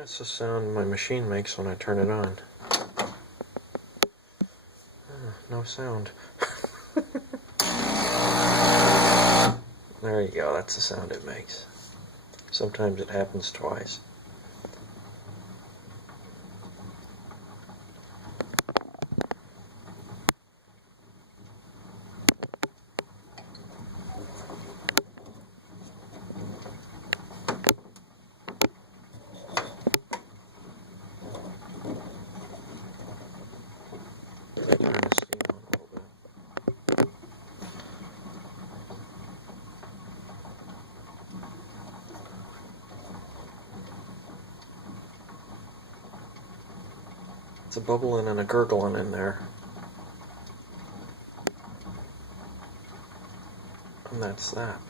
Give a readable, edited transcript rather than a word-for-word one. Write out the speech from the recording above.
That's the sound my machine makes when I turn it on. No sound. There you go, that's the sound it makes. Sometimes it happens twice. Turn the steam on a little bit. It's a bubbling and a gurgling in there. And that's that.